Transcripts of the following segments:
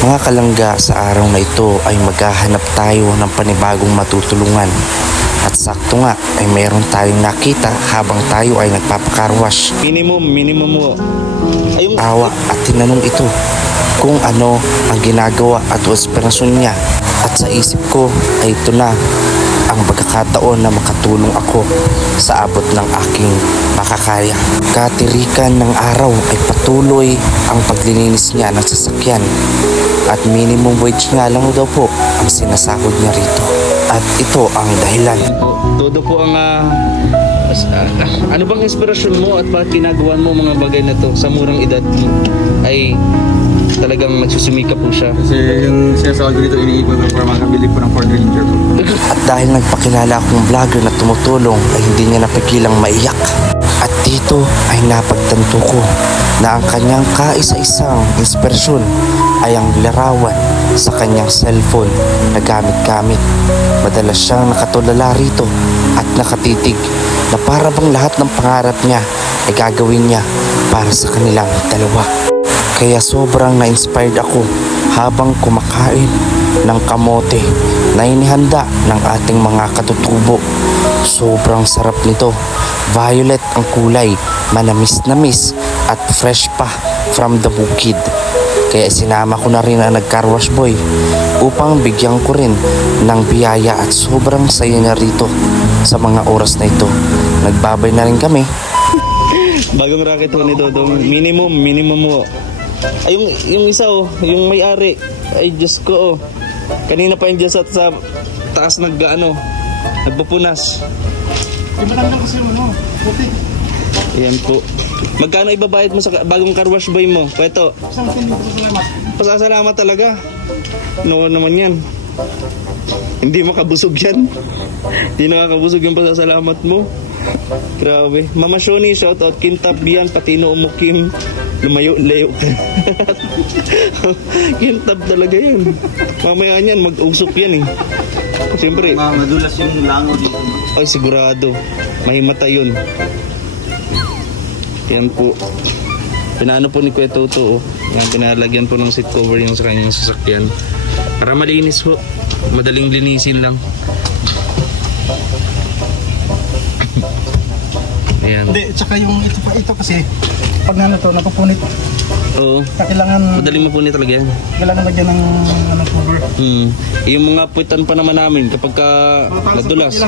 Mga kalangga, sa araw na ito ay maghahanap tayo ng panibagong matutulungan. At sakto nga ay mayroon tayong nakita habang tayo ay nagpapakarwash. Minimum mo. Awa at tinanong ito kung ano ang ginagawa at inspirasyon niya. At sa isip ko ay ito na ang pagkakataon na makatulong ako sa abot ng aking makakaya. Katirikan ng araw ay patuloy ang paglilinis niya ng sasakyan. At minimum wage nga lang daw po ang sinasahod niya rito. At ito ang dahilan. Todo po ang ano bang inspirasyon mo at bakit ginagawa mo mga bagay na to sa murang edad mo ay talagang nagsusumika po siya? Kasi yung sinasahod ko dito iniipon para makabili po ng Ford Ranger po. At dahil nagpakilala akong vlogger na tumutulong ay hindi niya napigilang maiyak. At dito ay napagtanto ko na ang kanyang kaisa-isang inspirasyon ay ang larawan sa kanyang cellphone na gamit-gamit. Madalas siyang nakatulala rito at nakatitig na para bang lahat ng pangarap niya ay gagawin niya para sa kanilang dalawa. Kaya sobrang na-inspired ako habang kumakain ng kamote na inihanda ng ating mga katutubo. Sobrang sarap nito. Violet ang kulay, manamis-namis at fresh pa from the bukid. Kaya sinama ko na rin ang nag-carwash boy upang bigyan ko rin ng biyaya at sobrang saya niya rito sa mga oras na ito. Nagbabay na rin kami. Bagong racket ho ni Dodong. Minimum mo. Ay, yung isa yung may-ari. Ay, Diyos ko kanina pa yung Diyos at sa taas nagpupunas. Magandang kasi puti. Ayan po. Magkano ibabayad mo sa bagong carwash boy mo? Pweto. Pasasalamat talaga. No naman yan. Hindi makabusog yan. Hindi nakakabusog yung pasasalamat mo. Grabe. Mama Shoni, shoutout. Kintap Bian, Patino Umukim. Lumayo-layo ka. Kintap talaga yan. Mamaya yan, mag-usok yan eh. Siyempre. Madulas yung lango dito. Ay, sigurado. Mahimata yun. Yan po. Pinaano po ni Kuya Toto. Yan, pinalagyan po ng seat cover yung sa kanyang sasakyan. Para malinis po. Madaling linisin lang. Ayan. Hindi, tsaka yung ito kasi pag napupunit. Oo. Kailangan madaling mapunit talaga yan. Kailangan lagyan ng cover. Yung mga puwitan pa naman namin kapag nadulas.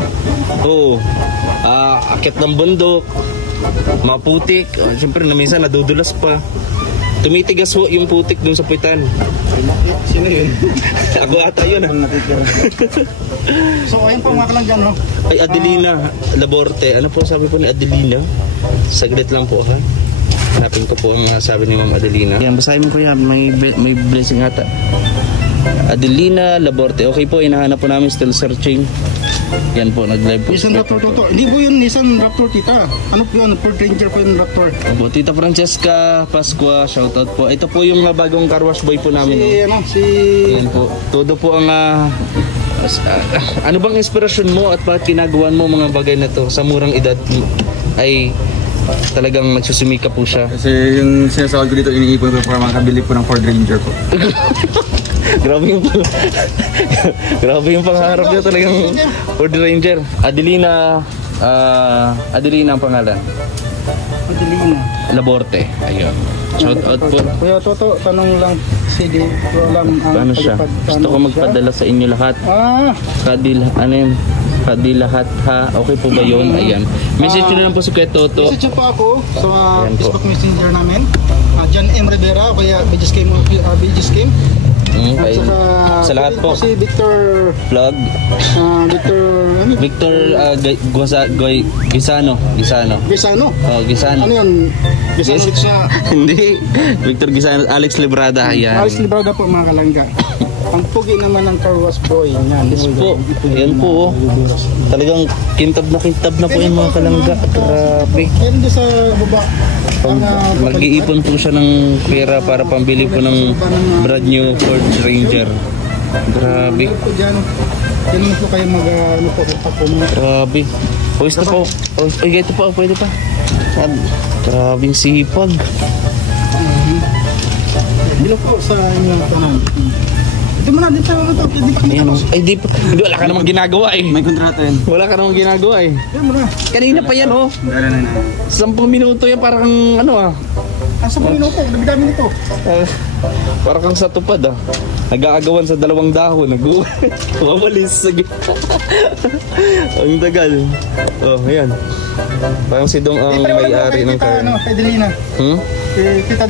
Oo. Akit ng bundok. Maputik. Siyempre na minsan nadudulas pa. Tumitigas ho yung putik dun sa puwitan. Sino yun? Ako ata yun So ayun po mga kalanggan Ay, Adelina Laborte. Ano po sabi po ni Adelina? Saglit lang po ha. Hanapin ko po ang sabi ni Ma'am Adelina. Yan, basahin mo po yan. May blessing ata. Adelina Laborte. Okay po, hinahanap po namin. Still searching. Yan po, nag-live po. Nissan Raptor to. Hindi po yun Nissan Raptor, tita. Ano po yun? Ford Ranger po yung Raptor. Po, Tita Francesca Pascua, shoutout po. Ito po yung bagong carwash boy po namin. Yan po. Todo po ang ano bang inspirasyon mo at bakit ginagawa mo mga bagay na to sa murang edad mo ay talagang nagsusumika po siya? Kasi yung sinasahod ko dito iniipon ko para makabili po ng Ford Ranger po. Grabe yung pangarap niya talagang Ford Ranger. Adelina ang pangalan. Adelina Laborte. Ayun. Shout out po. Kuya Toto, tanong lang CD. Paano siya? Gusto ko magpadala sa inyo lahat. Lahat ha. Okay po ba yun? Ayan. Message nyo lang po si Kuya Toto. Message po ako sa Facebook Messenger namin. John M. Rivera, kaya BGS Game. Okay. Sa lahat po. Si Victor Vlog. Victor Gisano. Oh, Gisano. Ano yun? Gisano siya. Hindi. Victor Gisano. Alex Librada. Ayan. Alex Librada po mga kalangga. Ang pugi naman ng carwash boy. Yes po. Yan po. Talagang kintab na po yung mga kalangga. Grabe. Yan doon sa baba. Mag-iipon po siya ng pera para pambili po ng brand new Ford Ranger. Grabe. Yan po kayo Grabe. Pwede po. Ito po. Pwede pa. Grabing sipag. Bilang po sa inyong tanong. Ito mo na, dito na ito. Di pa Ayan o. Ay, di, wala ka namang ginagawa eh. May kontrata yan. Wala ka namang ginagawa eh. Yan mo na. Kanina pa yan oh. Wala na. 10 minuto yan, parang ano ah. Asa po minuto, nabidami nito. Parang kang sa tupad ah. Nag-aagawan sa 2 dahon. Wawalis. Ang tagal. Oh, ayan. Parang si Dong ang may-ari ng car. Ano, kay Delina. Tita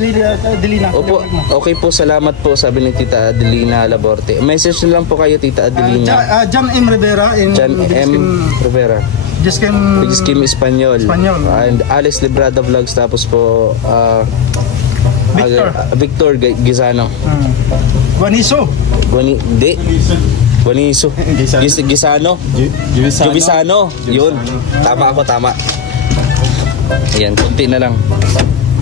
Delina. Opo, okay po, salamat po, sabi ni Tita Adelina Laborte. Message na lang po kayo, Tita Adelina. John M. Rivera. John M. Rivera. Just Kim Espanyol. And Alex Librada Vlogs. Tapos po Victor Gizano. Guaniso. Guaniso. Gisano. Gibisano. Yun. Tama ako, tama. Ayan, kunti na lang.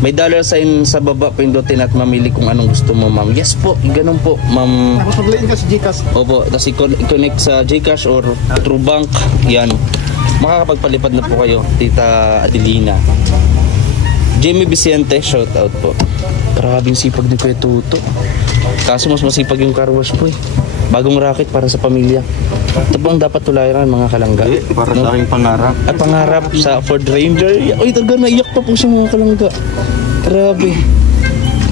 May dollar sign sa baba, pindutin at mamili kung anong gusto mo, ma'am. Yes po, ganun po, ma'am. Nakapaglain ka sa Gcash. Opo, tapos i-connect sa Gcash or through bank. Yan. Makakapagpalipad na po kayo, Tita Adelina. Jamie Vicente, shout out po. Grabing sipag ni Kuya Tuto. Kaso mas masipag yung car wash po eh. Bagong racket para sa pamilya. Ito po ang dapat tulayan mga kalangga. Para sa aking pangarap. At pangarap sa Ford Ranger. Uy, talaga naiyak pa po siya mga kalangga. Grabe.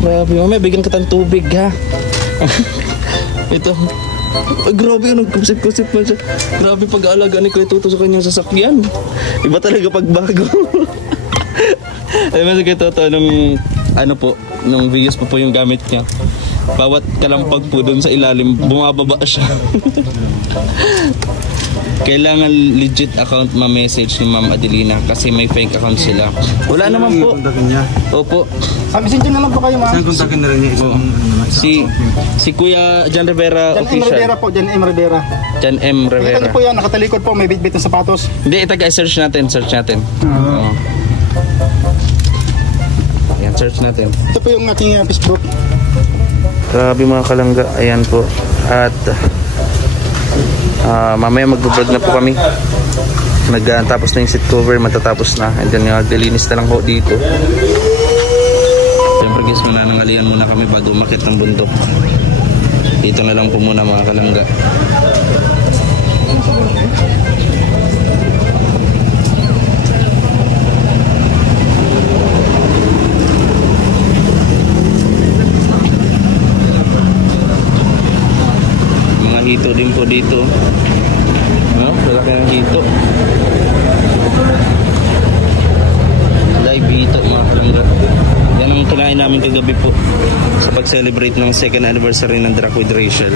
Mamaya bigyan ka ng tubig ha. Ito. Ay, grabe yun, nagkusip-kusip man siya. Grabe pag-aalaga ni Kuya Tuto sa kanyang sasakyan. Iba talaga pag bago. Alam mo sa Kuya Tuto, nung videos po yung gamit niya. Bawat kalampag po doon sa ilalim, bumababa siya. Kailangan legit account ma-message ni Ma'am Adelina kasi may fake account sila. Wala naman po. Opo. Messenger na lang po kayo, ma'am. Saan kontakin na rin niya isang Si Kuya John Rivera John M. official. Rivera po, John M. Rivera. John M. Rivera. Ito po yan, nakatalikod po, may bitbit na sapatos. Hindi, search natin. Oo. Yan, search natin. Ito po yung aking Facebook. Grabe mga kalangga, ayan po. At mamaya mag-vlog na po kami. Tapos na yung seat cover, matatapos na. And then dilinis na lang po dito. Siyempre guys, mananangalian muna kami bago umakyat ng bundok. Dito na lang po muna mga kalangga. Hito din po dito. Lalaki ng hito. Live hito mga kalangga. Yan ang kinain namin kagabi po sa pag-celebrate ng 2nd anniversary ng Drac with Rachel.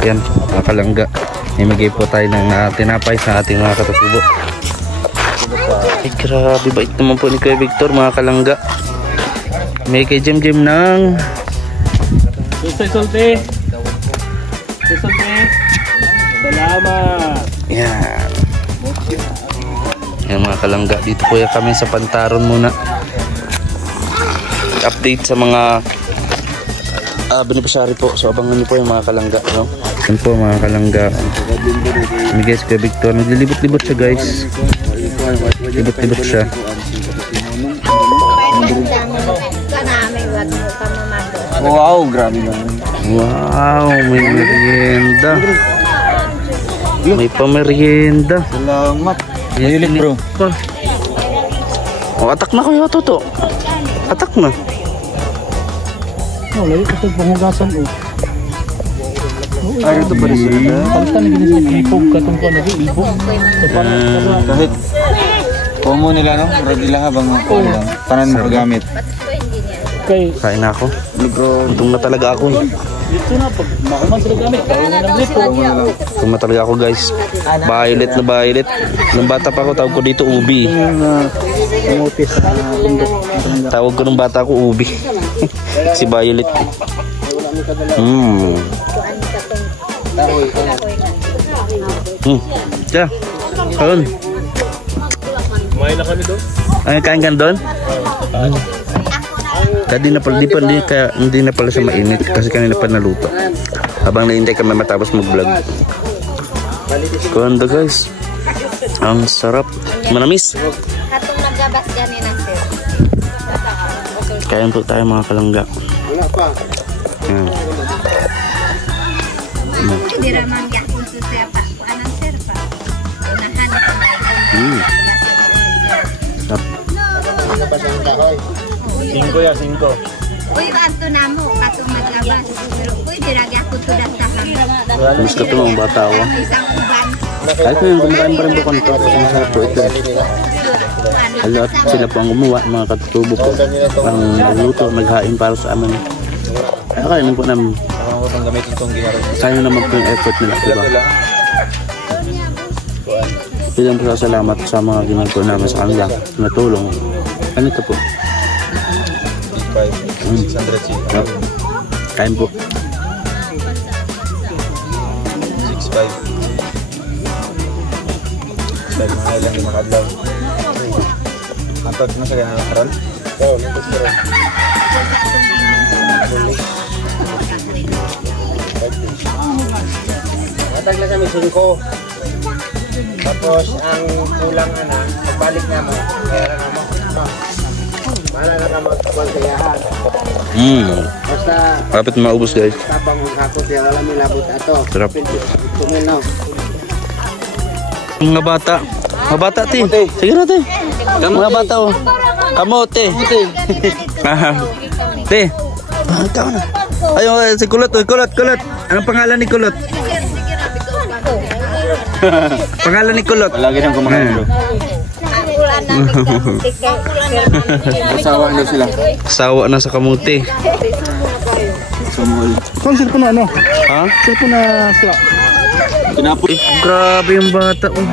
Ayan, mga kalangga. Imigay po tayo ng tinapay sa ating mga katutubo. Ay, grabe, bait naman po ni Kuya Victor, mga kalangga. May kay Jem ng Sulte. Salamat. yan. Yan mga kalangga, dito po yan kami sa Pantaron muna. Update sa mga beneficiary po. So abangan niyo po yung mga kalangga, no? Yan po mga kalangga. May guys kay Victor, naglilibot-libot siya guys. Libot-libot siya. Wow, grabe naman. Wow, may merienda. May pamerienda. Salamat. Mahilig bro. Oh, atak na kayo, Toto. Atak na. Oh, layo ito pangugasan oh. Ay, ito pala sila. Pagtan na ginis na ipog katong ko na ipog. So parang Kahit pomo nila, no? Radila habang tanan mo pagamit. kay Kain na ako. Gutom na talaga ako. dito na pag makuman sila gamit. Kaya na ng lipo. Gutom na talaga ako guys. Violet na violet. Nung bata pa ako, tawag ko dito ubi. Umutis na bundok. Tawag ko nung bata ko ubi. Si Violet. Tiya. Kaon. Kumain na kami doon. Ay, kain ka doon? Hindi na pala siya mainit kasi kanina pa naluto. Habang naintay kami matapos mag-vlog. Kuhanda guys. Ang sarap. Manamis. Atong naggabas ganin ang sir. Kain po tayo mga kalangga. Yan. Hindi raman yakun to siya pa. Anong sir pa? Unahan ka na Sarap. 5 yan, 5. uy, kanto na mo. Katong naglabas. Pero uy, diragi ako to datahan. Gusto ko ng bata ako. Isang uban. Kahit ko yung kumakain pa rin po kanto. Masarap po ito. Alat sila po ang gumawa, mga katutubo po. Ang nagluto, naghain para sa amin. Nakainin po namin. Kaya naman po yung effort nila, diba? Bilang po sa salamat sa mga ginagawa namin sa kanila. Natulong. Ganito po. 600 Yep. Kain po. 6.5. Dahil mga ilang yung makadlaw. Antod na sa ganang karal? Oo, nandun ko rin. Matag na sa misingko. Tapos ang kulang na, pagbalik na mo, kaya na mo. Mala na ka magkabantayahan. Basta Kapit maubos guys. tapang ang hapon, kaya alam mo labot ato. Sarap. Tumil no. Mga bata. Mga bata, te. Sige na, te. Mga bata, oh. Kamote. Te. Ikaw na. Ayun, si Kulot, oh. Kulot. Anong pangalan ni Kulot? Pangalan ni Kulot. Lagi nang kumakain bro. Asawa na sila. Sawa na sa kamuti. Sumul. Kung cellphone na ano? Ha? Cellphone na sila. Tinapos. Grabe yung bata, oh.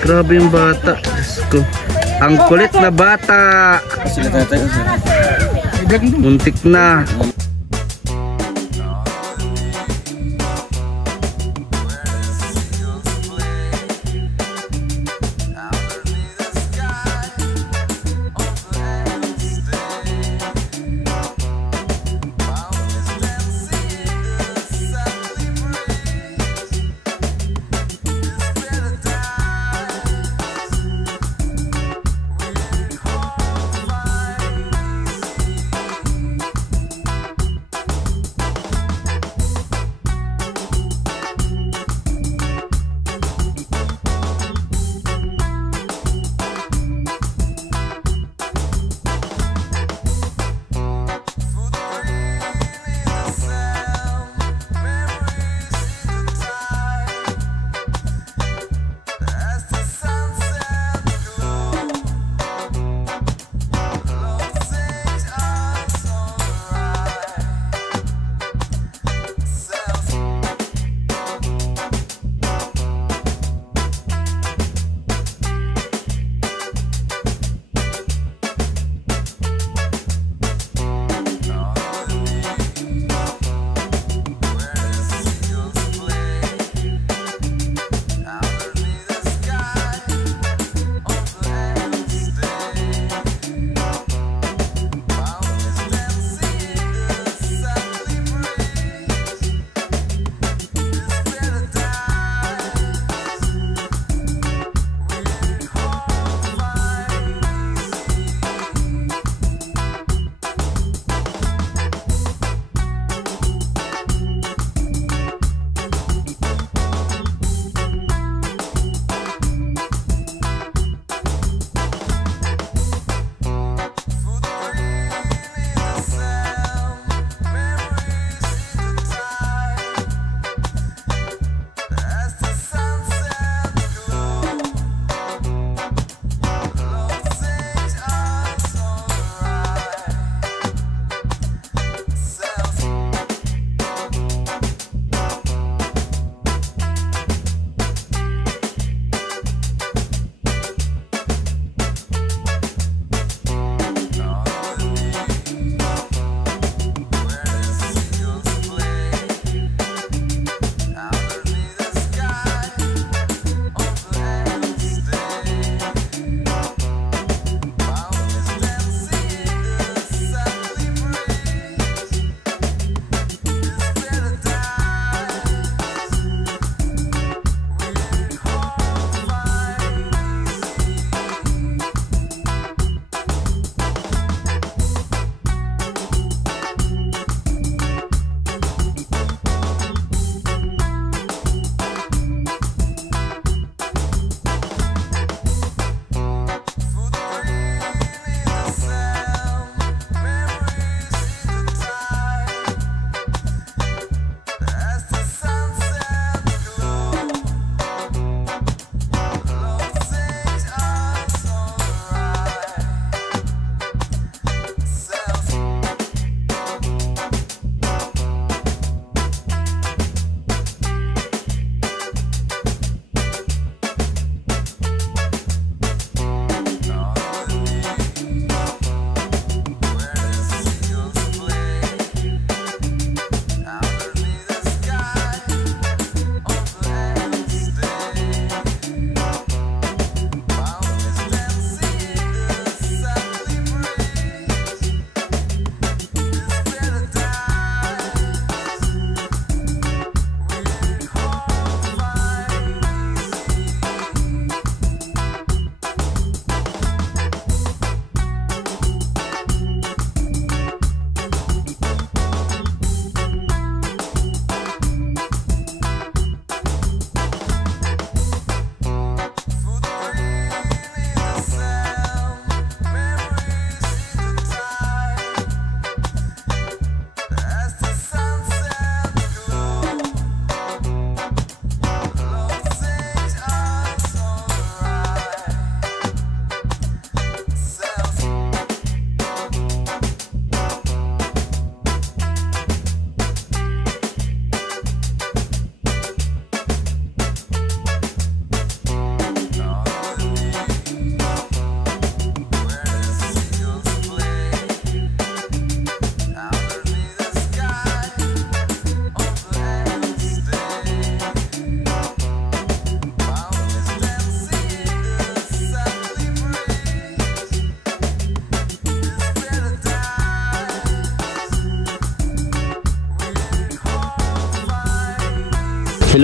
Grabe yung bata. Diyos ko. Ang kulit na bata. Sila tatay. Muntik na.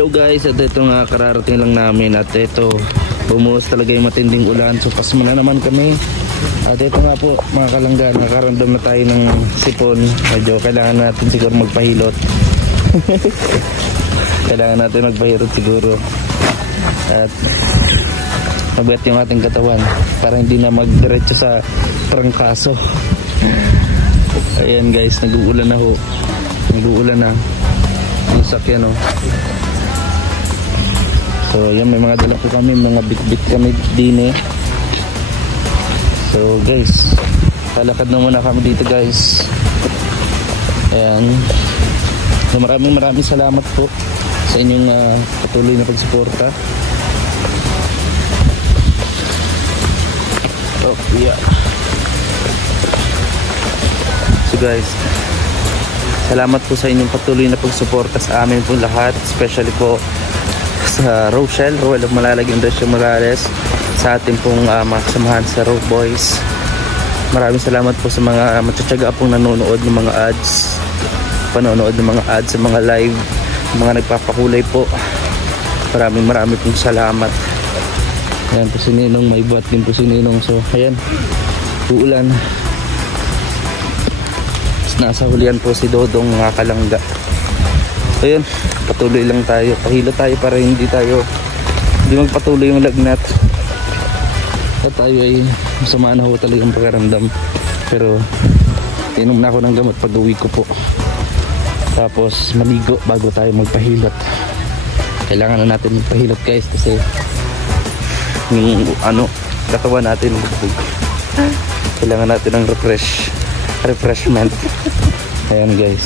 Hello guys, at ito nga kararating lang namin at ito bumuhos talaga yung matinding ulan, so pasma na naman kami. At ito nga po mga kalangga, nakaramdam na tayo ng sipon, medyo kailangan natin siguro magpahilot. Kailangan natin magpahilot siguro at mabigat yung ating katawan para hindi na magdiretso sa trangkaso. Ayan guys, nag-uulan na ho, nag-uulan na yung sakyan oh. So yan, may mga dala po kami, mga bit-bit kami din eh. So guys, kalakad na muna kami dito guys. Ayan, so, maraming salamat po sa inyong patuloy na pagsuporta. Oh yeah. So guys, salamat po sa inyong patuloy na pagsuporta sa amin po lahat, especially po sa Rochelle of Malalag, Industria Morales, sa ating pong mga kasamahan sa Road Boys. Maraming salamat po sa mga matsatsaga pong nanonood ng mga ads, panonood ng mga ads sa mga live, mga nagpapakulay po. Maraming pong salamat. Ayan po si Ninong, may buhat din po si Ninong. So ayan, uulan. Nasa hulihan po si Dodong, mga kalangga. Ayan, patuloy lang tayo, pahilo tayo para hindi magpatuloy yung lagnat. At tayo ay masama na ho talagang pagkaramdam, pero inom na ako ng gamot pag uwi ko po, tapos maligo bago tayo magpahilot. Kailangan na natin magpahilot guys, kasi yung katawan natin kailangan natin ng refreshment. Ayan guys,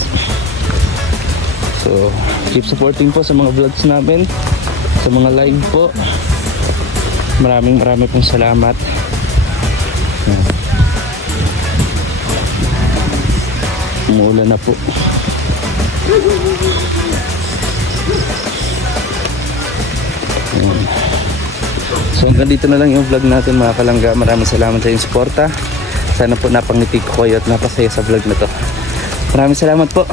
so keep supporting po sa mga vlogs namin, sa mga live po. Maraming pong salamat. Umuulan na po. So hanggang dito na lang yung vlog natin mga kalangga. Maraming salamat sa inyong suporta. Sana po napangiti ko kayo at napasaya sa vlog na to. Maraming salamat po.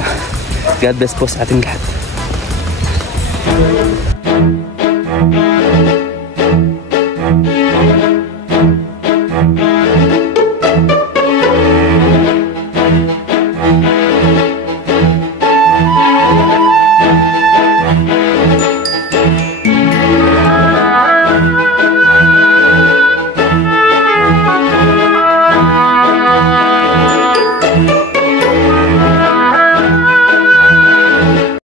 God bless po sa ating lahat.